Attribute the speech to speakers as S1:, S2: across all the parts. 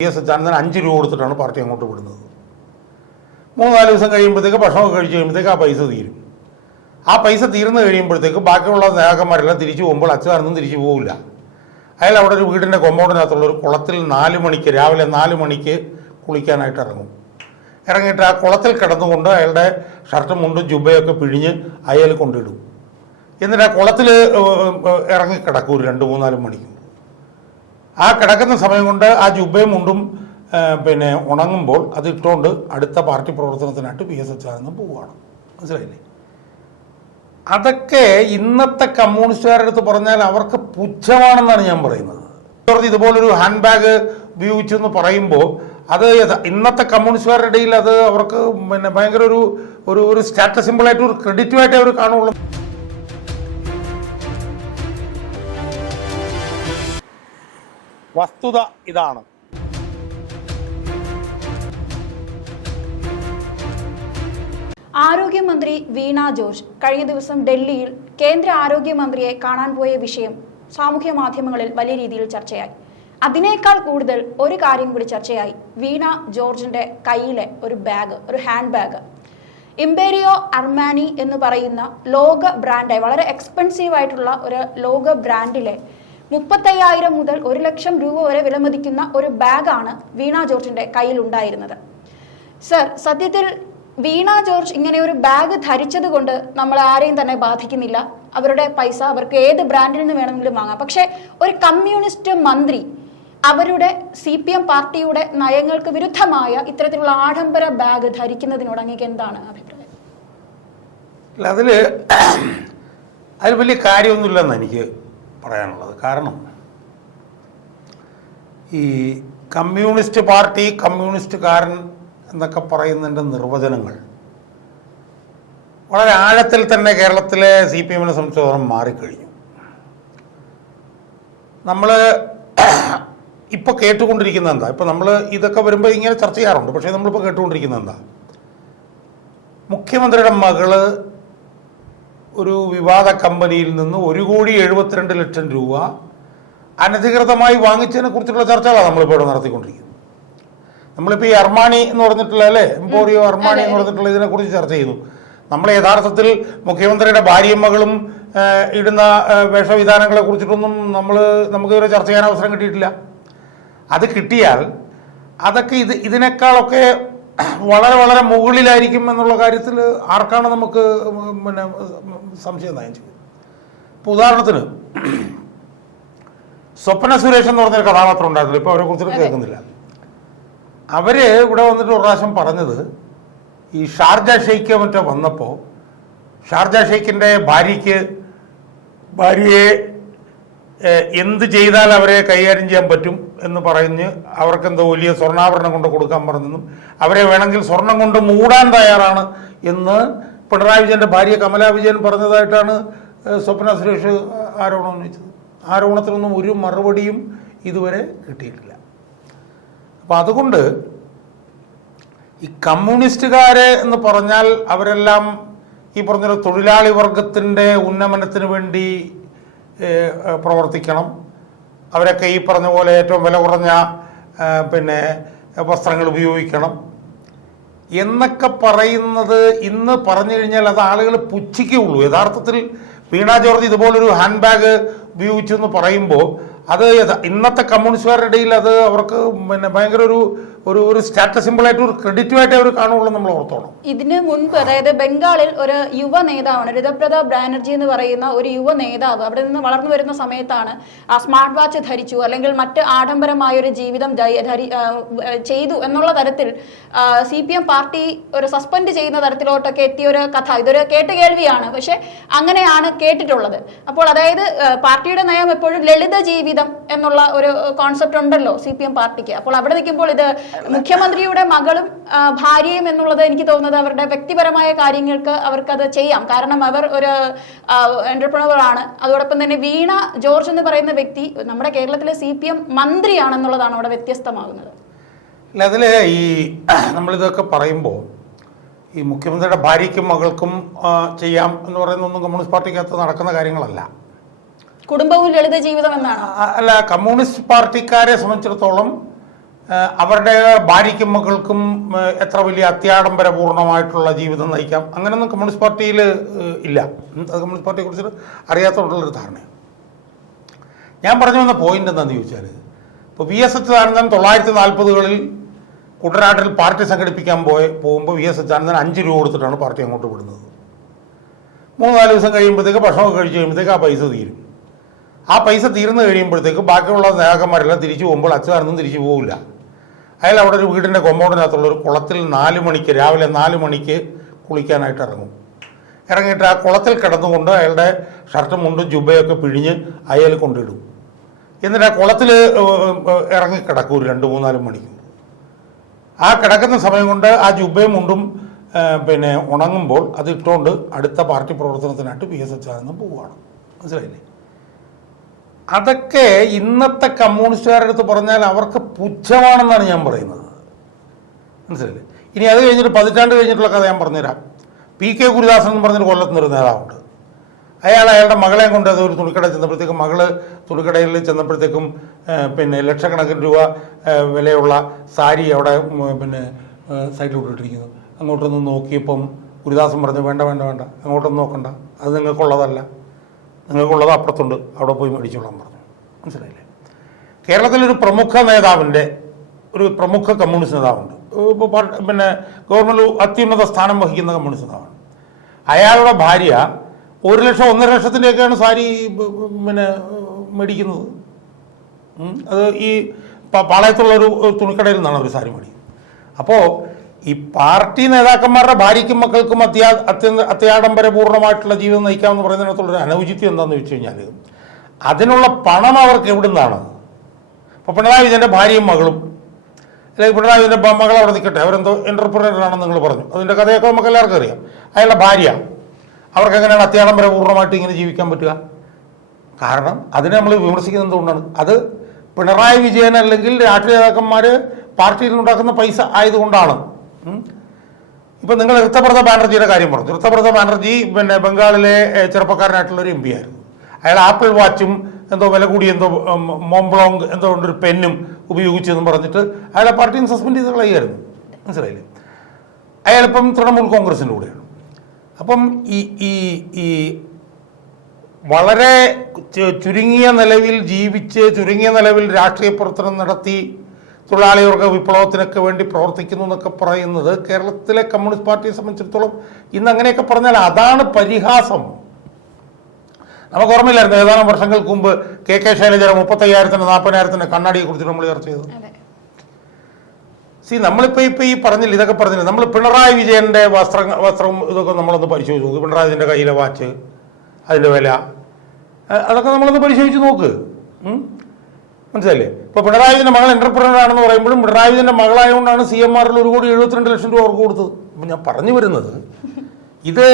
S1: P S സച്ചാനന്ദൻ അഞ്ച് രൂപ കൊടുത്തിട്ടാണ് പാർട്ടി അങ്ങോട്ട് വിടുന്നത്. മൂന്നാൽ ദിവസം കഴിയുമ്പോഴത്തേക്ക് ഭക്ഷണമൊക്കെ കഴിച്ച് കഴിയുമ്പോഴത്തേക്ക് ആ പൈസ തീരും. ആ പൈസ തീർന്നു കഴിയുമ്പോഴത്തേക്ക് ബാക്കിയുള്ള നേതാക്കന്മാരെല്ലാം തിരിച്ചു പോകുമ്പോൾ അച്യുതാനന്ദൻ തിരിച്ചു പോകില്ല അയാൾ അവിടെ ഒരു വീടിന്റെ കൊമ്പൗണ്ടിനകത്തുള്ള ഒരു കുളത്തിൽ നാല് മണിക്ക് രാവിലെ നാല് മണിക്ക് കുളിക്കാനായിട്ട് ഇറങ്ങും. ഇറങ്ങിയിട്ട് ആ കുളത്തിൽ കിടന്നുകൊണ്ട് അയാളുടെ ഷർട്ടും മുണ്ടും ജുബയൊക്കെ പിഴിഞ്ഞ് അയാൾ കൊണ്ടിടും. എന്നിട്ട് ആ കുളത്തിൽ ഇറങ്ങി കിടക്കും ഒരു രണ്ട് മൂന്നാൽ മണിക്കൂർ ആ കിടക്കുന്ന സമയം കൊണ്ട് ആ ജുബയും മുണ്ടും പിന്നെ ഉണങ്ങുമ്പോൾ അതിട്ടുകൊണ്ട് അടുത്ത പാർട്ടി പ്രവർത്തനത്തിനായിട്ട് പി എസ് അച്യുതാനന്ദൻ പോവുകയാണ് മനസ്സിലായില്ലേ? അതൊക്കെ ഇന്നത്തെ കമ്മ്യൂണിസ്റ്റുകാരുടെ അടുത്ത് പറഞ്ഞാൽ അവർക്ക് പുച്ഛമാണെന്നാണ് ഞാൻ പറയുന്നത്. ഇവർക്ക് ഇതുപോലൊരു ഹാൻഡ് ബാഗ് ഉപയോഗിച്ചു എന്ന് പറയുമ്പോൾ അത് ഇന്നത്തെ കമ്മ്യൂണിസ്റ്റുകാരുടെ ഇടയിൽ അത് അവർക്ക് പിന്നെ ഭയങ്കര ഒരു ഒരു സ്റ്റാറ്റസ് സിമ്പിളായിട്ട് ഒരു ക്രെഡിറ്റുമായിട്ട് അവർ കാണുള്ളൂ. വസ്തുത ഇതാണ്.
S2: ആരോഗ്യമന്ത്രി വീണ ജോർജ് കഴിഞ്ഞ ദിവസം ഡൽഹിയിൽ കേന്ദ്ര ആരോഗ്യമന്ത്രിയെ കാണാൻ പോയ വിഷയം സാമൂഹ്യ മാധ്യമങ്ങളിൽ വലിയ രീതിയിൽ ചർച്ചയായി. അതിനേക്കാൾ കൂടുതൽ ഒരു കാര്യം കൂടി ചർച്ചയായി. വീണ ജോർജിന്റെ കയ്യിലെ ഒരു ബാഗ് ഒരു ഹാൻഡ് ബാഗ്. ഇംപേരിയോ അർമാനി എന്ന് പറയുന്ന ലോക ബ്രാൻഡായി വളരെ എക്സ്പെൻസീവ് ആയിട്ടുള്ള ഒരു ലോക ബ്രാൻഡിലെ മുപ്പത്തയ്യായിരം മുതൽ ഒരു ലക്ഷം രൂപ വരെ വിലമതിക്കുന്ന ഒരു ബാഗാണ് വീണ ജോർജിന്റെ കയ്യിൽ ഉണ്ടായിരുന്നത് സർ സത്യത്തിൽ വീണ ജോർജ് ഇങ്ങനെ ഒരു ബാഗ് ധരിച്ചത് കൊണ്ട് നമ്മൾ ആരെയും തന്നെ ബാധിക്കുന്നില്ല. അവരുടെ പൈസ അവർക്ക് ഏത് ബ്രാൻഡിൽ നിന്ന് വേണമെങ്കിലും വാങ്ങാം. പക്ഷേ ഒരു കമ്മ്യൂണിസ്റ്റ് മന്ത്രി അവരുടെ സി പി എം പാർട്ടിയുടെ നയങ്ങൾക്ക് വിരുദ്ധമായ ഇത്തരത്തിലുള്ള ആഡംബര ബാഗ് ധരിക്കുന്നതിനോട് അങ്ങേക്ക് എന്താണ് അഭിപ്രായം?
S1: അതിൽ അതിൽ വലിയ കാര്യമൊന്നുമില്ലെന്ന് എനിക്ക് പറയാനുള്ളത്. കാരണം ഈ കമ്മ്യൂണിസ്റ്റ് പാർട്ടി കമ്മ്യൂണിസ്റ്റുകാരൻ എന്നൊക്കെ പറയുന്നതിന്റെ നിർവചനങ്ങൾ വളരെ ആഴത്തിൽ തന്നെ കേരളത്തിലെ സി പി എമ്മിനെ സംബന്ധിച്ചിടത്തോളം മാറിക്കഴിഞ്ഞു. നമ്മൾ ഇപ്പോൾ കേട്ടുകൊണ്ടിരിക്കുന്നത് എന്താ? ഇപ്പോൾ നമ്മൾ ഇതൊക്കെ വരുമ്പോൾ ഇങ്ങനെ ചർച്ച ചെയ്യാറുണ്ട്. പക്ഷേ നമ്മളിപ്പോൾ കേട്ടുകൊണ്ടിരിക്കുന്നത് എന്താ? മുഖ്യമന്ത്രിയുടെ മകൾ ഒരു വിവാദ കമ്പനിയിൽ നിന്ന് ഒരു കോടി എഴുപത്തിരണ്ട് ലക്ഷം രൂപ അനധികൃതമായി വാങ്ങിച്ചതിനെ കുറിച്ചുള്ള ചർച്ചകളാണ് നമ്മളിപ്പോൾ ഇവിടെ നടത്തിക്കൊണ്ടിരിക്കുന്നത്. നമ്മളിപ്പോൾ ഈ അർമാണി എന്ന് പറഞ്ഞിട്ടുള്ള അല്ലേ? എംപോറിയോ അർമാണി എന്ന് പറഞ്ഞിട്ടുള്ള ഇതിനെക്കുറിച്ച് ചർച്ച ചെയ്തു. നമ്മൾ യഥാർത്ഥത്തിൽ മുഖ്യമന്ത്രിയുടെ ഭാര്യയും മകളും ഇടുന്ന വേഷവിധാനങ്ങളെ കുറിച്ചിട്ടൊന്നും നമ്മൾ നമുക്ക് ഇവരെ ചർച്ച ചെയ്യാൻ അവസരം കിട്ടിയിട്ടില്ല. അത് കിട്ടിയാൽ അതൊക്കെ ഇത് ഇതിനേക്കാളൊക്കെ വളരെ വളരെ മുകളിലായിരിക്കും എന്നുള്ള കാര്യത്തിൽ ആർക്കാണ് നമുക്ക് പിന്നെ സംശയം നയം ചെയ്യും ഇപ്പോൾ ഉദാഹരണത്തിന് സ്വപ്ന സുരേഷ് എന്ന് പറഞ്ഞൊരു കഥാപാത്രം ഉണ്ടായിരുന്നു ഇപ്പോൾ അവരെ കുറിച്ചിട്ട് കേൾക്കുന്നില്ല. അവർ ഇവിടെ വന്നിട്ട് ഒരു പ്രാവശ്യം പറഞ്ഞത് ഈ ഷാർജ ഷെയ്ക്ക് മറ്റോ വന്നപ്പോൾ ഷാർജ ഷെയ്ഖിന്റെ ഭാര്യയ്ക്ക് ഭാര്യയെ എന്ത് ചെയ്താൽ അവരെ കൈകാര്യം ചെയ്യാൻ പറ്റും എന്ന് പറഞ്ഞ് അവർക്കെന്തോ വലിയ സ്വർണാഭരണം കൊണ്ട് കൊടുക്കാൻ പറഞ്ഞെന്നും അവരെ വേണമെങ്കിൽ സ്വർണം കൊണ്ട് മൂടാൻ തയ്യാറാണ് എന്ന് പിണറായി വിജയന്റെ ഭാര്യ കമലാ വിജയൻ പറഞ്ഞതായിട്ടാണ് സ്വപ്ന സുരേഷ് ആരോപണം ഉന്നയിച്ചത്. ആരോപണത്തിനൊന്നും ഒരു മറുപടിയും ഇതുവരെ കിട്ടിയിട്ടില്ല. അപ്പം അതുകൊണ്ട് ഈ കമ്മ്യൂണിസ്റ്റുകാരെ എന്ന് പറഞ്ഞാൽ അവരെല്ലാം ഈ പറഞ്ഞ തൊഴിലാളി വർഗത്തിന്റെ ഉന്നമനത്തിന് വേണ്ടി പ്രവർത്തിക്കണം. അവരൊക്കെ ഈ പറഞ്ഞ പോലെ ഏറ്റവും വില കുറഞ്ഞ പിന്നെ വസ്ത്രങ്ങൾ ഉപയോഗിക്കണം. എന്നൊക്കെ പറയുന്നത് ഇന്ന് പറഞ്ഞു കഴിഞ്ഞാൽ അത് ആളുകൾ പുച്ഛിക്കുള്ളൂ യഥാർത്ഥത്തിൽ വീണ ജോർജ് ഇതുപോലൊരു ഹാൻഡ് ബാഗ് ഉപയോഗിച്ചു എന്ന് പറയുമ്പോൾ അത് ഇന്നത്തെ കമ്മ്യൂണിസ്റ്റുകാരുടെ ഇടയിൽ അത് അവർക്ക് പിന്നെ ഭയങ്കര ഒരു ഒരു ഒരു സ്റ്റാറ്റസ് സിമ്പിളായിട്ട് ഒരു ക്രെഡിറ്റുമായിട്ട് അവർ കാണുള്ളൂ നമ്മൾ ഓർത്തോണം.
S2: ഇതിന് മുൻപ് അതായത് ബംഗാളിൽ ഒരു യുവ നേതാവാണ് ഋതപ്രത ബാനർജി എന്ന് പറയുന്ന ഒരു യുവ നേതാവ് അവിടെ നിന്ന് വളർന്നു വരുന്ന സമയത്താണ് ആ സ്മാർട്ട് വാച്ച് ധരിച്ചു അല്ലെങ്കിൽ മറ്റ് ആഡംബരമായ ഒരു ജീവിതം ചെയ്തു എന്നുള്ള തരത്തിൽ സി പി എം പാർട്ടി ഒരു സസ്പെൻഡ് ചെയ്യുന്ന തരത്തിലോട്ടൊക്കെ എത്തിയ ഒരു കഥ. ഇതൊരു കേട്ടുകേൾവിയാണ് പക്ഷെ അങ്ങനെയാണ് കേട്ടിട്ടുള്ളത്. അപ്പോൾ അതായത് പാർട്ടിയുടെ നയം എപ്പോഴും ലളിത ജീവിതം എന്നുള്ള ഒരു കോൺസെപ്റ്റ് ഉണ്ടല്ലോ സി പി എം പാർട്ടിക്ക്. അപ്പോൾ അവിടെ നിൽക്കുമ്പോൾ ഇത് മുഖ്യമന്ത്രിയുടെ മകളും ഭാര്യയും എന്നുള്ളത് എനിക്ക് തോന്നുന്നത് അവരുടെ വ്യക്തിപരമായ കാര്യങ്ങൾക്ക് അവർക്കത് ചെയ്യാം. കാരണം അവർ ഒരു എന്റർപ്രണവർ ആണ്. അതോടൊപ്പം തന്നെ വീണ ജോർജ് എന്ന് പറയുന്ന വ്യക്തി നമ്മുടെ കേരളത്തിലെ സി പി എം മന്ത്രിയാണെന്നുള്ളതാണ് അവിടെ വ്യത്യസ്തമാകുന്നത്.
S1: അല്ല അതിൽ ഈ നമ്മളിതൊക്കെ പറയുമ്പോൾ ഈ മുഖ്യമന്ത്രിയുടെ ഭാര്യയ്ക്കും മകൾക്കും ചെയ്യാം എന്ന് പറയുന്നൊന്നും കമ്മ്യൂണിസ്റ്റ് പാർട്ടിക്കകത്ത് നടക്കുന്ന കാര്യങ്ങളല്ല.
S2: കുടുംബവും ലളിത ജീവിതം എന്നാണ്?
S1: അല്ല കമ്മ്യൂണിസ്റ്റ് പാർട്ടിക്കാരെ സംബന്ധിച്ചിടത്തോളം അവരുടെ ഭാര്യയ്ക്കും മക്കൾക്കും എത്ര വലിയ അത്യാഡംബരപൂർണമായിട്ടുള്ള ജീവിതം നയിക്കാം? അങ്ങനെയൊന്നും കമ്മ്യൂണിസ്റ്റ് പാർട്ടിയിൽ ഇല്ല. അത് കമ്മ്യൂണിസ്റ്റ് പാർട്ടിയെ കുറിച്ച് അറിയാത്തതുകൊണ്ടുള്ളൊരു ധാരണയാണ് ഞാൻ പറഞ്ഞു വന്ന പോയിന്റ് എന്താണെന്ന് ചോദിച്ചാൽ ഇപ്പോൾ വി എസ് അച്യുതാനന്ദൻ തൊള്ളായിരത്തി നാൽപ്പതുകളിൽ കുട്ടനാട്ടിൽ പാർട്ടി സംഘടിപ്പിക്കാൻ പോയ പോകുമ്പോൾ വി എസ് അച്യുതാനന്ദൻ അഞ്ച് രൂപ കൊടുത്തിട്ടാണ് പാർട്ടി അങ്ങോട്ട് വിടുന്നത്. മൂന്ന് നാല് ദിവസം കഴിയുമ്പോഴത്തേക്ക് ഭക്ഷണമൊക്കെ കഴിച്ച് കഴിയുമ്പോഴത്തേക്ക് ആ പൈസ തീരും. ആ പൈസ തീർന്നു കഴിയുമ്പോഴത്തേക്ക് ബാക്കിയുള്ള നേതാക്കന്മാരെല്ലാം തിരിച്ചു പോകുമ്പോൾ അച്യുതാനന്ദൻ തിരിച്ചു പോകില്ല അയാൾ അവിടെ ഒരു വീടിന്റെ കൊമ്പൗണ്ടിനകത്തുള്ള ഒരു കുളത്തിൽ നാല് മണിക്ക് രാവിലെ നാല് മണിക്ക് കുളിക്കാനായിട്ട് ഇറങ്ങും. ഇറങ്ങിയിട്ട് ആ കുളത്തിൽ കിടന്നുകൊണ്ട് അയാളുടെ ഷർട്ടും മുണ്ടും ജുബയൊക്കെ പിഴിഞ്ഞ് അയാൾ കൊണ്ടിടും. എന്നിട്ട് ആ കുളത്തിൽ ഇറങ്ങി കിടക്കും രണ്ട് മൂന്നാൽ മണിക്കും ആ കിടക്കുന്ന സമയം കൊണ്ട് ആ ജുബയും മുണ്ടും പിന്നെ ഉണങ്ങുമ്പോൾ അത് ഇട്ടുകൊണ്ട് അടുത്ത പാർട്ടി പ്രവർത്തനത്തിനായിട്ട് പി എസ് എച്ച് അച്യുതാനന്ദൻ പോവുകയാണ്. മനസ്സിലായില്ലേ? അതൊക്കെ ഇന്നത്തെ കമ്മ്യൂണിസ്റ്റുകാരുടെ അടുത്ത് പറഞ്ഞാൽ അവർക്ക് പുച്ഛമാണെന്നാണ് ഞാൻ പറയുന്നത്. മനസ്സിലായില്ലേ? ഇനി അത് കഴിഞ്ഞിട്ട് പതിറ്റാണ്ട് കഴിഞ്ഞിട്ടുള്ള കഥ ഞാൻ പറഞ്ഞുതരാം. പി കെ ഗുരുദാസൻ എന്ന് പറഞ്ഞൊരു കൊല്ലത്തുനിന്നൊരു നേതാവുണ്ട്. അയാൾ അയാളുടെ മകളെ കൊണ്ട് അത് ഒരു തുണിക്കട ചെന്നപ്പോഴത്തേക്കും മകൾ തുണിക്കടയിൽ ചെന്നപ്പോഴത്തേക്കും പിന്നെ ലക്ഷക്കണക്കിന് രൂപ വിലയുള്ള സാരി അവിടെ പിന്നെ സൈഡിൽ ഇട്ടിരിക്കുന്നു. അങ്ങോട്ടൊന്ന് നോക്കിയപ്പം ഗുരുദാസൻ പറഞ്ഞു വേണ്ട വേണ്ട വേണ്ട. അങ്ങോട്ടൊന്നും നോക്കണ്ട. അത് നിങ്ങൾക്കുള്ളതല്ല. നിങ്ങൾക്കുള്ളത് അപ്പുറത്തുണ്ട്. അവിടെ പോയി മേടിച്ചോളാൻ പറഞ്ഞു. മനസ്സിലായില്ലേ? കേരളത്തിലൊരു പ്രമുഖ നേതാവിന്റെ ഒരു പ്രമുഖ കമ്മ്യൂണിസ്റ്റ് നേതാവുണ്ട്. പിന്നെ ഗവൺമെന്റ് അത്യുന്നത സ്ഥാനം വഹിക്കുന്ന കമ്മ്യൂണിസ്റ്റ് നേതാവാണ്. അയാളുടെ ഭാര്യ ഒരു ലക്ഷം ഒന്നര ലക്ഷത്തിന്റെയൊക്കെയാണ് സാരി പിന്നെ മേടിക്കുന്നത്. അത് ഈ പാളയത്തുള്ള ഒരു തുണിക്കടയിൽ നിന്നാണ് അവർ സാരി മേടിക്കുന്നത്. അപ്പോൾ ഈ പാർട്ടി നേതാക്കന്മാരുടെ ഭാര്യയ്ക്കും മക്കൾക്കും അത്യാ അത്യന്ത അത്യാഡംബരപൂർണമായിട്ടുള്ള ജീവിതം നയിക്കാമെന്ന് പറയുന്നതിനകത്തുള്ളൊരു അനൗചിത്യം എന്താണെന്ന് വെച്ച് കഴിഞ്ഞാൽ അതിനുള്ള പണം അവർക്ക് എവിടെ നിന്നാണ് ഇപ്പോൾ പിണറായി വിജയന്റെ ഭാര്യയും മകളും അല്ലെങ്കിൽ പിണറായി വിജയന്റെ മകൾ അവിടെ നിൽക്കട്ടെ അവരെന്തോ എന്റർപ്രണറാണെന്ന് നിങ്ങൾ പറഞ്ഞു. അതിന്റെ കഥയൊക്കെ നമുക്ക് എല്ലാവർക്കും അറിയാം. അയാളുടെ ഭാര്യ അവർക്ക് എങ്ങനെയാണ് അത്യാഡംബരപൂർണമായിട്ട് ഇങ്ങനെ ജീവിക്കാൻ പറ്റുക? കാരണം അതിനെ നമ്മൾ വിമർശിക്കുന്നത് എന്തുകൊണ്ടാണ്? അത് പിണറായി വിജയൻ അല്ലെങ്കിൽ രാഷ്ട്രീയ നേതാക്കന്മാർ പാർട്ടിയിൽ ഉണ്ടാക്കുന്ന പൈസ ആയതുകൊണ്ടാണ്. ഇപ്പൊ നിങ്ങൾ ഋത്തപ്രത ബാനർജിയുടെ കാര്യം പറഞ്ഞു. ഋത്തപ്രത ബാനർജി പിന്നെ ബംഗാളിലെ ചെറുപ്പക്കാരനായിട്ടുള്ള ഒരു എം പി ആയിരുന്നു. അയാൾ ആപ്പിൾ വാച്ചും എന്തോ വില കൂടി എന്തോ മോംബ്ലോങ് എന്തോ ഒരു പെന്നും ഉപയോഗിച്ചെന്ന് പറഞ്ഞിട്ട് അയാളെ നിന്ന് സസ്പെൻഡ് ചെയ്ത് കളയായിരുന്നു മനസ്സിലായില്ലേ? അയാളിപ്പം തൃണമൂൽ കോൺഗ്രസിന്റെ കൂടെയാണ്. അപ്പം ഈ ഈ ഈ വളരെ ചുരുങ്ങിയ നിലവിൽ ജീവിച്ച് ചുരുങ്ങിയ നിലവിൽ രാഷ്ട്രീയ പ്രവർത്തനം നടത്തി തൊഴിലാളി വർഗ വിപ്ലവത്തിനൊക്കെ വേണ്ടി പ്രവർത്തിക്കുന്നു എന്നൊക്കെ പറയുന്നത് കേരളത്തിലെ കമ്മ്യൂണിസ്റ്റ് പാർട്ടിയെ സംബന്ധിച്ചിടത്തോളം ഇന്ന് അങ്ങനെയൊക്കെ പറഞ്ഞാൽ അതാണ് പരിഹാസം. നമുക്ക് ഓർമ്മയില്ലായിരുന്നു ഏതാനും വർഷങ്ങൾക്ക് മുമ്പ് കെ കെ ശൈലജ മുപ്പത്തയ്യായിരത്തിന് നാൽപ്പതിനായിരത്തിന് കണ്ണാടിയെ കുറിച്ച് നമ്മൾ ചർച്ച ചെയ്തു. സി നമ്മളിപ്പോൾ ഇപ്പോൾ ഈ പറഞ്ഞില്ല ഇതൊക്കെ പറഞ്ഞില്ല. നമ്മൾ പിണറായി വിജയന്റെ വസ്ത്ര വസ്ത്രം ഇതൊക്കെ നമ്മളൊന്ന് പരിശോധിച്ച് നോക്ക്. പിണറായി വിജയന്റെ കയ്യിലെ വാച്ച് അതിന്റെ വില അതൊക്കെ നമ്മളൊന്ന് പരിശോധിച്ച് നോക്ക്. ഉം? ഇപ്പൊ പിണറായി വിജയന്റെ മകൾ എന്റർപ്രണർ ആണെന്ന് പറയുമ്പോഴും പിണറായി വിജയന്റെ മകളായതുകൊണ്ടാണ് സി എം ആറിൽ ഒരു കോടി എഴുപത്തിരണ്ട് ലക്ഷം രൂപ അവർക്ക് കൊടുത്തത് അപ്പം ഞാൻ പറഞ്ഞു വരുന്നത് ഇത്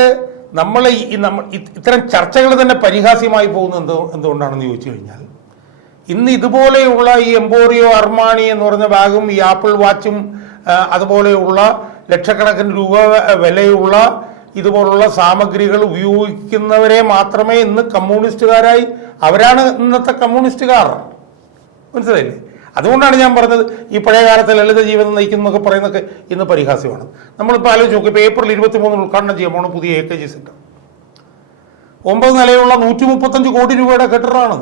S1: നമ്മൾ ഈ നമ്മൾ ഇത്തരം ചർച്ചകൾ തന്നെ പരിഹാസ്യമായി പോകുന്നത് എന്തോ എന്തുകൊണ്ടാണെന്ന് ചോദിച്ചു കഴിഞ്ഞാൽ ഇന്ന് ഇതുപോലെയുള്ള ഈ എംബോറിയോ അർമാണി എന്ന് പറഞ്ഞ ബാഗും ഈ ആപ്പിൾ വാച്ചും അതുപോലെയുള്ള ലക്ഷക്കണക്കിന് രൂപ വിലയുള്ള ഇതുപോലുള്ള സാമഗ്രികൾ ഉപയോഗിക്കുന്നവരെ മാത്രമേ ഇന്ന് കമ്മ്യൂണിസ്റ്റുകാരായി അവരാണ് ഇന്നത്തെ കമ്മ്യൂണിസ്റ്റുകാർ മനസ്സിലായില്ലേ? അതുകൊണ്ടാണ് ഞാൻ പറഞ്ഞത് ഈ പഴയ കാലത്തെ ലളിത ജീവിതം നയിക്കുന്നതൊക്കെ പറയുന്നൊക്കെ ഇന്ന് പരിഹാസ്യമാണ്. നമ്മളിപ്പോൾ ആലോചിച്ച് നോക്കും ഇപ്പോൾ ഏപ്രിൽ ഇരുപത്തി മൂന്നിൽ ഉദ്ഘാടനം ചെയ്യാൻ പുതിയ എ കെ ജി സെന്റർ ഒമ്പത് നിലയുള്ള നൂറ്റി മുപ്പത്തഞ്ച് കോടി രൂപയുടെ കെട്ടിടമാണ്.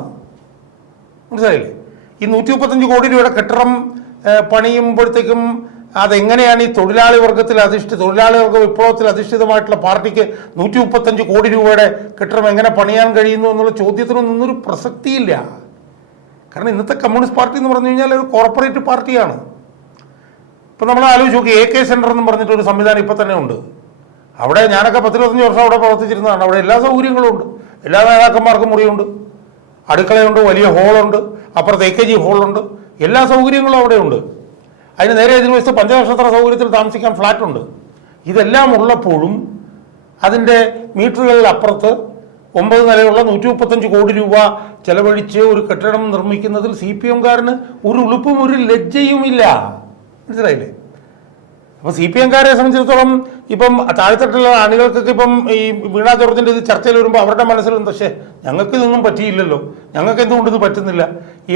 S1: മനസ്സിലായില്ലേ? ഈ നൂറ്റി മുപ്പത്തഞ്ച് കോടി രൂപയുടെ കെട്ടിടം പണിയുമ്പോഴത്തേക്കും അതെങ്ങനെയാണ് ഈ തൊഴിലാളി വർഗത്തിൽ അധിഷ്ഠിത തൊഴിലാളി വർഗ വിപ്ലവത്തിൽ അധിഷ്ഠിതമായിട്ടുള്ള പാർട്ടിക്ക് നൂറ്റി മുപ്പത്തഞ്ച് കോടി രൂപയുടെ കെട്ടിടം എങ്ങനെ പണിയാൻ കഴിയുന്നു എന്നുള്ള ചോദ്യത്തിനൊന്നും ഒരു പ്രസക്തിയില്ല. കാരണം ഇന്നത്തെ കമ്മ്യൂണിസ്റ്റ് പാർട്ടി എന്ന് പറഞ്ഞു കഴിഞ്ഞാൽ ഒരു കോർപ്പറേറ്റ് പാർട്ടിയാണ്. ഇപ്പം നമ്മൾ ആലോചിച്ച് നോക്കി എ കെ സെന്റർ എന്ന് പറഞ്ഞിട്ട് ഒരു സംവിധാനം ഇപ്പം തന്നെ ഉണ്ട്. അവിടെ ഞാനൊക്കെ പത്തിരുപത്തഞ്ച് വർഷം അവിടെ പ്രവർത്തിച്ചിരുന്നതാണ്. അവിടെ എല്ലാ സൗകര്യങ്ങളും ഉണ്ട്. എല്ലാ നേതാക്കന്മാർക്കും മുറിയുണ്ട്. അടുക്കളയുണ്ട് വലിയ ഹോളുണ്ട് അപ്പുറത്ത് എ കെ ജി ഹോളുണ്ട്. എല്ലാ സൗകര്യങ്ങളും അവിടെ ഉണ്ട്. അതിന് നേരെ എതിർവശത്ത് പഞ്ചനക്ഷത്ര സൗകര്യത്തിൽ താമസിക്കാൻ ഫ്ലാറ്റുണ്ട്. ഇതെല്ലാം ഉള്ളപ്പോഴും അതിന്റെ മീറ്ററുകളിൽ അപ്പുറത്ത് ഒമ്പത് നിലയുള്ള നൂറ്റി മുപ്പത്തഞ്ച് കോടി രൂപ ചെലവഴിച്ച് ഒരു കെട്ടിടം നിർമ്മിക്കുന്നതിൽ സി പി എംകാരന് ഒരു ഉളുപ്പും ഒരു ലജ്ജയുമില്ല. മനസ്സിലായില്ലേ? അപ്പോൾ സി പി എംകാരെ സംബന്ധിച്ചിടത്തോളം ഇപ്പം താഴെത്തട്ടുള്ള അണികൾക്കൊക്കെ ഇപ്പം ഈ വീണ ജോർജിന്റെ ഇത് ചർച്ചയിൽ വരുമ്പോൾ അവരുടെ മനസ്സിലും പക്ഷേ ഞങ്ങൾക്ക് ഇതൊന്നും പറ്റിയില്ലല്ലോ. ഞങ്ങൾക്ക് എന്തുകൊണ്ട് ഇത് പറ്റുന്നില്ല?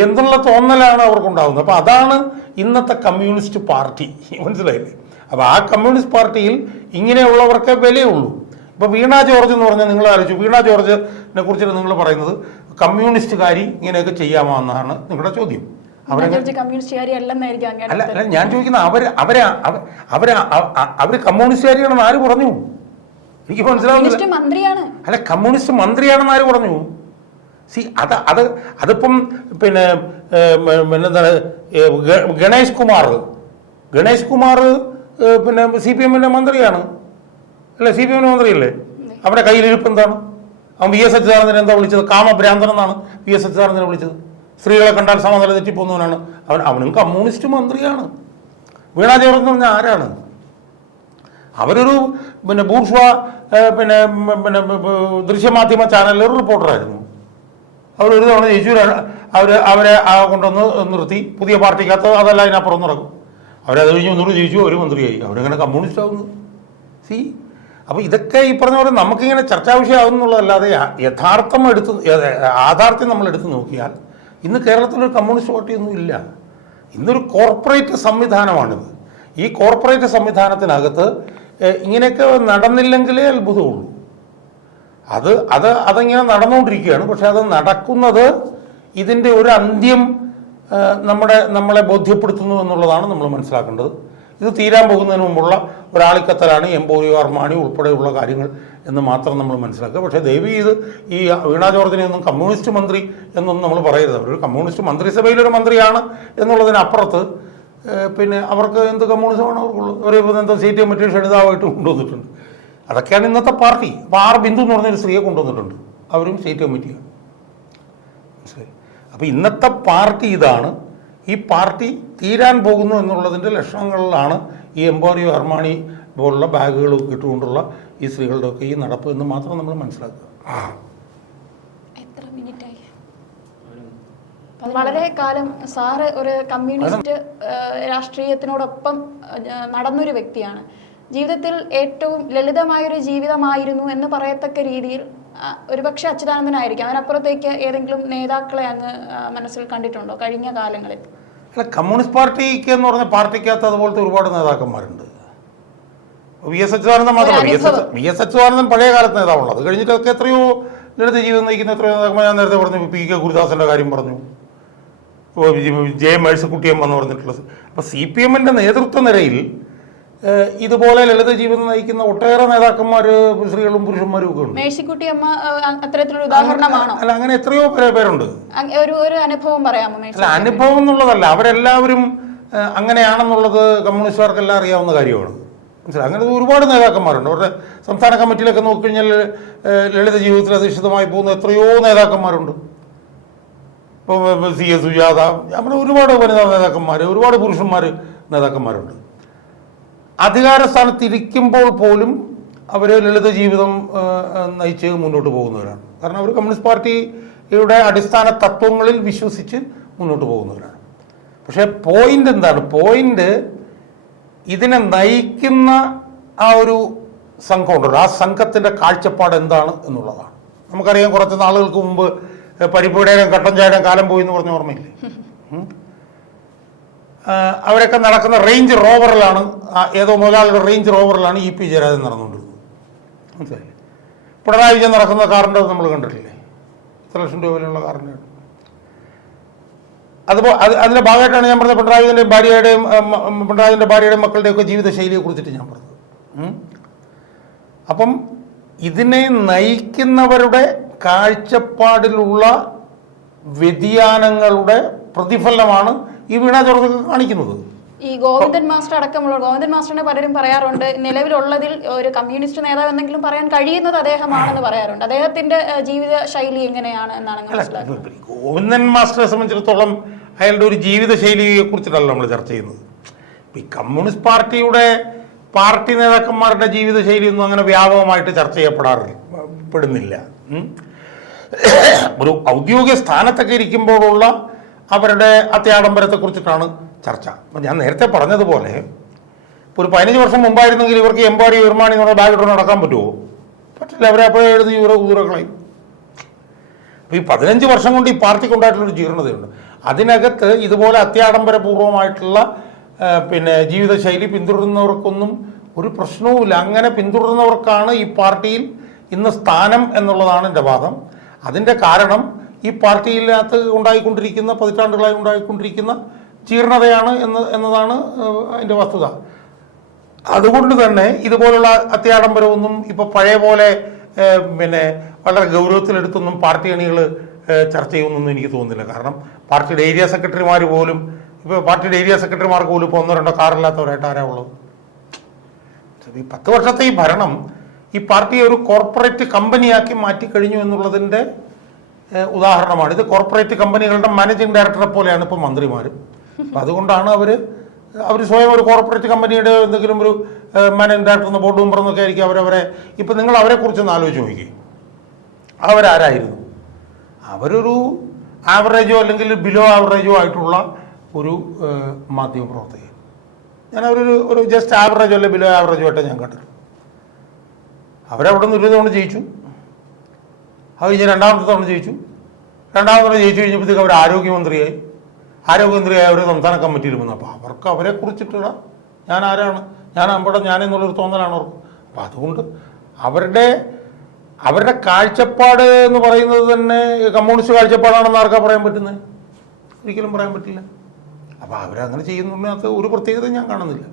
S1: എന്നുള്ള തോന്നലാണ് അവർക്കുണ്ടാകുന്നത് അപ്പോൾ അതാണ് ഇന്നത്തെ കമ്മ്യൂണിസ്റ്റ് പാർട്ടി. മനസ്സിലായില്ലേ? അപ്പോൾ ആ കമ്മ്യൂണിസ്റ്റ് പാർട്ടിയിൽ ഇങ്ങനെയുള്ളവർക്കേ വിലയുള്ളൂ. ഇപ്പോൾ വീണ ജോർജ് എന്ന് പറഞ്ഞാൽ നിങ്ങൾ ആലോചിച്ചു വീണ ജോർജിനെ കുറിച്ചിട്ട് നിങ്ങൾ പറയുന്നത് കമ്മ്യൂണിസ്റ്റുകാരി ഇങ്ങനെയൊക്കെ ചെയ്യാമോ എന്നാണ് നിങ്ങളുടെ ചോദ്യം. അവരെ അല്ല അല്ല ഞാൻ ചോദിക്കുന്ന അവർ അവരെ അവ- അവരെ അവർ കമ്മ്യൂണിസ്റ്റുകാരിയാണെന്ന് ആര് പറഞ്ഞു? എനിക്ക് മനസ്സിലാവുന്നില്ല. അല്ല കമ്മ്യൂണിസ്റ്റ് മന്ത്രിയാണെന്ന് ആര് പറഞ്ഞു? സി അത് അത് അതിപ്പം പിന്നെ പിന്നെന്താണ് ഗണേഷ് കുമാർ. ഗണേഷ് കുമാർ പിന്നെ സി പി എമ്മിന്റെ മന്ത്രിയാണ്. അല്ലേ സി പി എമ്മിന്റെ മന്ത്രിയല്ലേ? അവിടെ കയ്യിലിരിപ്പ് എന്താണ്? അവൻ വി എസ് അച്യുതാനന്ദനെ എന്താ വിളിച്ചത്? കാമഭ്രാന്തൻ എന്നാണ് വി എസ് അച്യുതാനന്ദനെ വിളിച്ചത്. സ്ത്രീകളെ കണ്ടാൽ സമനില തെറ്റിപ്പോകുന്നവനാണ്. അവൻ അവനും കമ്മ്യൂണിസ്റ്റ് മന്ത്രിയാണ്. വീണാ ജോർജ് എന്ന് പറഞ്ഞാൽ ആരാണ്? അവരൊരു പിന്നെ ബൂർഷ്വ പിന്നെ പിന്നെ ദൃശ്യമാധ്യമ ചാനലിലെ റിപ്പോർട്ടറായിരുന്നു. അവർ ഒരു തവണ ജയിച്ചു. അവർ അവരെ കൊണ്ടുവന്ന് നിർത്തി. പുതിയ പാർട്ടിക്കകത്ത് അതല്ല അതിനപ്പുറം നടക്കും. അവരത് കഴിഞ്ഞ് ഒന്നുകൂടി ജയിച്ചു. ഒരു മന്ത്രിയായി. അവരെങ്ങനെ കമ്മ്യൂണിസ്റ്റ് ആവുന്നു. സി അപ്പോൾ ഇതൊക്കെ ഈ പറഞ്ഞ പോലെ നമുക്കിങ്ങനെ ചർച്ചാ വിഷയമാകുന്നുള്ളതല്ലാതെ എന്നുള്ളതല്ലാതെ യഥാർത്ഥം എടുത്ത് ആധാർത്ഥ്യം നമ്മൾ എടുത്തു നോക്കിയാൽ ഇന്ന് കേരളത്തിൽ ഒരു കമ്മ്യൂണിസ്റ്റ് പാർട്ടിയൊന്നും ഇല്ല. ഇന്നൊരു കോർപ്പറേറ്റ് സംവിധാനമാണിത്. ഈ കോർപ്പറേറ്റ് സംവിധാനത്തിനകത്ത് ഇങ്ങനെയൊക്കെ നടന്നില്ലെങ്കിലേ അത്ഭുതമുള്ളൂ. അത് അത് അതങ്ങനെ നടന്നുകൊണ്ടിരിക്കുകയാണ്. പക്ഷെ അത് നടക്കുന്നത് ഇതിന്റെ ഒരു അന്ത്യം നമ്മുടെ നമ്മളെ ബോധ്യപ്പെടുത്തുന്നു എന്നുള്ളതാണ് നമ്മൾ മനസ്സിലാക്കേണ്ടത്. ഇത് തീരാൻ പോകുന്നതിന് മുമ്പുള്ള ഒരാളിക്കത്തലാണ് എംപോറിയോ അർമാണി ഉൾപ്പെടെയുള്ള കാര്യങ്ങൾ എന്ന് മാത്രം നമ്മൾ മനസ്സിലാക്കുക. പക്ഷേ ദേവി ഇത് ഈ വീണ ജോർജിനെ ഒന്നും കമ്മ്യൂണിസ്റ്റ് മന്ത്രി എന്നൊന്നും നമ്മൾ പറയരുത്. ഒരു കമ്മ്യൂണിസ്റ്റ് മന്ത്രിസഭയിലൊരു മന്ത്രിയാണ് എന്നുള്ളതിനപ്പുറത്ത് പിന്നെ അവർക്ക് എന്ത് കമ്മ്യൂണിസമാണ് അവർക്കുള്ളത് ഒരേപോലെ എന്താ സി ടി മറ്റേ ക്ഷണിതാവായിട്ട് കൊണ്ടുവന്നിട്ടുണ്ട്. അതൊക്കെയാണ് ഇന്നത്തെ പാർട്ടി. അപ്പോൾ ആർ ബിന്ദു എന്ന് പറഞ്ഞൊരു സ്ത്രീയെ കൊണ്ടുവന്നിട്ടുണ്ട്. അവരും സ്റ്റേറ്റ് കമ്മിറ്റിയാണ്. മനസ്സിലായി? അപ്പോൾ ഇന്നത്തെ പാർട്ടി ഇതാണ് ഈ പാർട്ടി തീരാൻ പോകുന്നു എന്നുള്ളതിന്റെ ലക്ഷണങ്ങളിലാണ് ഈ എംപോറിയോ അർമാണി പോലുള്ള ബാഗുകൾ ഇട്ടുകൊണ്ടുള്ള ഈ സ്ത്രീകളുടെ ഒക്കെ ഈ നടപ്പ് എന്ന് മാത്രം നമ്മൾ മനസ്സിലാക്കുക.
S2: എത്ര മിനിറ്റായി? വളരെ കാലം സാറ് ഒരു കമ്മ്യൂണിസ്റ്റ് രാഷ്ട്രീയത്തിനോടൊപ്പം നടന്നൊരു വ്യക്തിയാണ്. ജീവിതത്തിൽ ഏറ്റവും ലളിതമായൊരു ജീവിതമായിരുന്നു എന്ന് പറയത്തക്ക രീതിയിൽ ഒരുപക്ഷെ അച്യുതാനന്ദനായിരിക്കും. അതിനപ്പുറത്തേക്ക് ഏതെങ്കിലും നേതാക്കളെ അങ്ങ് മനസ്സിൽ കണ്ടിട്ടുണ്ടോ? കഴിഞ്ഞ കാലങ്ങളിൽ.
S1: അല്ല കമ്മ്യൂണിസ്റ്റ് പാർട്ടിക്ക് എന്ന് പറഞ്ഞ പാർട്ടിക്കകത്ത് അതുപോലത്തെ ഒരുപാട് നേതാക്കന്മാരുണ്ട് വി എസ് അച്യുതാനന്ദൻ മാത്രമല്ല V S V S Achuthanandan പഴയ കാലത്ത് നേതാവുള്ളൂ അത് കഴിഞ്ഞിട്ടൊക്കെ എത്രയോ ലളിത ജീവിതം നയിക്കുന്ന എത്രയോ നേതാക്കന്മാർ ഞാൻ നേരത്തെ പറഞ്ഞു പി കെ ഗുരുദാസന്റെ കാര്യം പറഞ്ഞു ജെ- മേഴ്സിക്കുട്ടിയമ്മ മേഴ്സിക്കുട്ടിയം എന്ന് പറഞ്ഞിട്ടുള്ളത് അപ്പോൾ സി പി എമ്മിന്റെ നേതൃത്വ നിരയിൽ ഇതുപോലെ ലളിത ജീവിതം നയിക്കുന്ന ഒട്ടേറെ നേതാക്കന്മാര് സ്ത്രീകളും പുരുഷന്മാരും ഒക്കെ ഉണ്ട്.
S2: മേഴ്സിക്കുട്ടി അമ്മ അത്തരത്തിലുള്ള അത്തരത്തിലൊരു ഉദാഹരണമാണോ?
S1: അല്ല അങ്ങനെ എത്രയോ പേരെ പേരുണ്ട്.
S2: ഒരു ഒരു അനുഭവം പറയാമോ
S1: അല്ല അനുഭവം എന്നുള്ളതല്ല. അവരെല്ലാവരും അങ്ങനെയാണെന്നുള്ളത് കമ്മ്യൂണിസ്റ്റുകാർക്കെല്ലാം അറിയാവുന്ന കാര്യമാണ്. മനസ്സിലായി? അങ്ങനെ ഒരുപാട് നേതാക്കന്മാരുണ്ട്. അവരുടെ സംസ്ഥാന കമ്മിറ്റിയിലൊക്കെ നോക്കിക്കഴിഞ്ഞാൽ ലളിത ജീവിതത്തിൽ അധിഷ്ഠിതമായി പോകുന്ന എത്രയോ നേതാക്കന്മാരുണ്ട്. ഇപ്പോൾ സി എസ് സുജാത അങ്ങനെ ഒരുപാട് വനിതാ നേതാക്കന്മാർ ഒരുപാട് പുരുഷന്മാർ നേതാക്കന്മാരുണ്ട്. അധികാര സ്ഥാനത്തിരിക്കുമ്പോൾ പോലും അവർ ലളിത ജീവിതം നയിച്ച് മുന്നോട്ട് പോകുന്നവരാണ്. കാരണം അവർ കമ്മ്യൂണിസ്റ്റ് പാർട്ടിയുടെ അടിസ്ഥാന തത്വങ്ങളിൽ വിശ്വസിച്ച് മുന്നോട്ട് പോകുന്നവരാണ്. പക്ഷേ പോയിന്റ് എന്താണ്? പോയിന്റ് ഇതിനെ നയിക്കുന്ന ആ ഒരു സംഘമുണ്ടല്ലോ ആ സംഘത്തിന്റെ കാഴ്ചപ്പാട് എന്താണ് എന്നുള്ളതാണ്. നമുക്കറിയാം കുറച്ച് നാളുകൾക്ക് മുമ്പ് പരിപ്പുടേനും കട്ടൻ ചായനും കാലം പോയി എന്ന് പറഞ്ഞ ഓർമ്മയില്ലേ? അവരൊക്കെ നടക്കുന്ന റേഞ്ച് റോവറിലാണ് ഏതോ മുതലാളിയുടെ റേഞ്ച് റോവറിലാണ് ഇ പി ജയരാജൻ നടന്നുകൊണ്ടിരുന്നത്. മനസ്സിലായില്ലേ പിണറായി വിജയൻ നടക്കുന്ന കാറിന്റെ നമ്മൾ കണ്ടിട്ടില്ലേ? ഇത്ര ലക്ഷം രൂപ വിലയുള്ള കാറിന്റെ അതുപോലെ അത് അതിന്റെ ഭാഗമായിട്ടാണ് ഞാൻ പറഞ്ഞത് പിണറായി വിജയന്റെയും ഭാര്യയുടെയും പിണറായിന്റെ വിജയന്റെ ഭാര്യയുടെയും മക്കളുടെയൊക്കെ ജീവിത ശൈലിയെ കുറിച്ചിട്ട് ഞാൻ പറഞ്ഞത്. അപ്പം ഇതിനെ നയിക്കുന്നവരുടെ കാഴ്ചപ്പാടിലുള്ള വ്യതിയാനങ്ങളുടെ പ്രതിഫലനമാണ് ഈ വീണ തുറന്ന് കാണിക്കുന്നത്.
S2: ഈ ഗോവിന്ദൻ മാസ്റ്റർ അടക്കമുള്ള ഗോവിന്ദൻ മാസ്റ്ററിനെ പലരും പറയാറുണ്ട് നിലവിലുള്ളതിൽ ഒരു കമ്മ്യൂണിസ്റ്റ് നേതാവ് എന്തെങ്കിലും പറയാൻ കഴിയുന്നത് അദ്ദേഹമാണെന്ന് പറയാറുണ്ട്. അദ്ദേഹത്തിന്റെ ജീവിത ശൈലി എങ്ങനെയാണ് എന്നാണ് മനസ്സിലാക്കുന്നത്?
S1: ഗോവിന്ദൻ മാസ്റ്ററെ സംബന്ധിച്ചിടത്തോളം അയാളുടെ ഒരു ജീവിത ശൈലിയെ കുറിച്ചിട്ടല്ല നമ്മൾ ചർച്ച ചെയ്യുന്നത്. ഈ കമ്മ്യൂണിസ്റ്റ് പാർട്ടിയുടെ പാർട്ടി നേതാക്കന്മാരുടെ ജീവിത ശൈലിയൊന്നും അങ്ങനെ വ്യാപകമായിട്ട് ചർച്ച ചെയ്യപ്പെടാറില്ല പെടുന്നില്ല. ഒരു ഔദ്യോഗിക സ്ഥാനത്തൊക്കെ ഇരിക്കുമ്പോഴുള്ള അവരുടെ അത്യാഡംബരത്തെ കുറിച്ചിട്ടാണ് ചർച്ച. അപ്പം ഞാൻ നേരത്തെ പറഞ്ഞതുപോലെ ഒരു പതിനഞ്ച് വർഷം മുമ്പായിരുന്നെങ്കിൽ ഇവർക്ക് എമ്പാടി ഉയർമാണി എന്ന് പറഞ്ഞ ബാഗ് നടക്കാൻ പറ്റുമോ പറ്റില്ല. അവരെ അപ്പോഴേ എഴുതി ഇവരെ കുതിരകളയും അപ്പോൾ ഈ പതിനഞ്ച് വർഷം കൊണ്ട് ഈ പാർട്ടിക്ക് ഉണ്ടായിട്ടുള്ളൊരു ജീർണതയുണ്ട്. അതിനകത്ത് ഇതുപോലെ അത്യാഡംബരപൂർവമായിട്ടുള്ള പിന്നെ ജീവിതശൈലി പിന്തുടരുന്നവർക്കൊന്നും ഒരു പ്രശ്നവുമില്ല. അങ്ങനെ പിന്തുടരുന്നവർക്കാണ് ഈ പാർട്ടിയിൽ ഇന്ന് സ്ഥാനം എന്നുള്ളതാണ് എന്റെ വാദം. അതിന്റെ കാരണം ഈ പാർട്ടിയിനകത്ത് ഉണ്ടായിക്കൊണ്ടിരിക്കുന്ന പതിറ്റാണ്ടുകളായി ഉണ്ടായിക്കൊണ്ടിരിക്കുന്ന ജീർണതയാണ് എന്ന് എന്നതാണ് അതിന്റെ വസ്തുത. അതുകൊണ്ട് തന്നെ ഇതുപോലുള്ള അത്യാഡംബരമൊന്നും ഇപ്പൊ പഴയ പോലെ പിന്നെ വളരെ ഗൗരവത്തിലെടുത്തൊന്നും പാർട്ടി അണികൾ ചർച്ച ചെയ്യുമെന്നൊന്നും എനിക്ക് തോന്നുന്നില്ല. കാരണം പാർട്ടിയുടെ ഏരിയ സെക്രട്ടറിമാർ പോലും ഇപ്പോൾ പാർട്ടിയുടെ ഏരിയ സെക്രട്ടറിമാർക്ക് പോലും ഇപ്പോൾ ഒന്നോ രണ്ടോ കാറില്ലാത്തവരായിട്ട് ആരാ ഉള്ളത്? ഈ പത്ത് വർഷത്തെ ഈ ഭരണം ഈ പാർട്ടിയെ ഒരു കോർപ്പറേറ്റ് കമ്പനിയാക്കി മാറ്റിക്കഴിഞ്ഞു എന്നുള്ളതിന്റെ ഉദാഹരണമാണ്. ഇത് കോർപ്പറേറ്റ് കമ്പനികളുടെ മാനേജിംഗ് ഡയറക്ടറെ പോലെയാണ് ഇപ്പോൾ മന്ത്രിമാർ അപ്പം അതുകൊണ്ടാണ് അവർ അവർ സ്വയം ഒരു കോർപ്പറേറ്റ് കമ്പനിയുടെ എന്തെങ്കിലും ഒരു മാനേജിംഗ് ഡയറക്ടർ എന്ന ബോർഡ് മെമ്പർ എന്നൊക്കെ ആയിരിക്കും അവരവരെ ഇപ്പം നിങ്ങൾ അവരെക്കുറിച്ചൊന്ന് ആലോചിച്ച് നോക്കി അവരാരായിരുന്നു? അവരൊരു ആവറേജോ അല്ലെങ്കിൽ ബിലോ ആവറേജോ ആയിട്ടുള്ള ഒരു മാധ്യമ മാധ്യമപ്രവർത്തകൻ ഞാൻ അവരൊരു ഒരു ജസ്റ്റ് ആവറേജോ അല്ലെങ്കിൽ ബിലോ ആവറേജോ ആയിട്ടാണ് ഞാൻ കണ്ടത് അവരവിടെ നിന്ന് ഒരു തവണ ജയിച്ചു. അത് കഴിഞ്ഞ് രണ്ടാമത്തെ തവണ ജയിച്ചു. രണ്ടാമത്തെ തവണ ജയിച്ചു കഴിഞ്ഞപ്പോഴത്തേക്ക് അവർ ആരോഗ്യമന്ത്രിയായി. ആരോഗ്യമന്ത്രിയായി അവർ സംസ്ഥാന കമ്മിറ്റിയിൽ വന്നു. അപ്പോൾ അവർക്ക് അവരെ കുറിച്ചിട്ടുള്ള ഞാൻ ആരാണ്? ഞാൻ അമ്പടം ഞാനെന്നുള്ളൊരു തോന്നലാണ് അവർക്ക്. അപ്പം അതുകൊണ്ട് അവരുടെ അവരുടെ കാഴ്ചപ്പാട് എന്ന് പറയുന്നത് തന്നെ കമ്മ്യൂണിസ്റ്റ് കാഴ്ചപ്പാടാണെന്ന് ആർക്കാ പറയാൻ പറ്റുന്നത്? ഒരിക്കലും പറയാൻ പറ്റില്ല. അപ്പോൾ അവരങ്ങനെ ചെയ്യുന്നതിനകത്ത് ഒരു പ്രത്യേകത ഞാൻ കാണുന്നില്ല.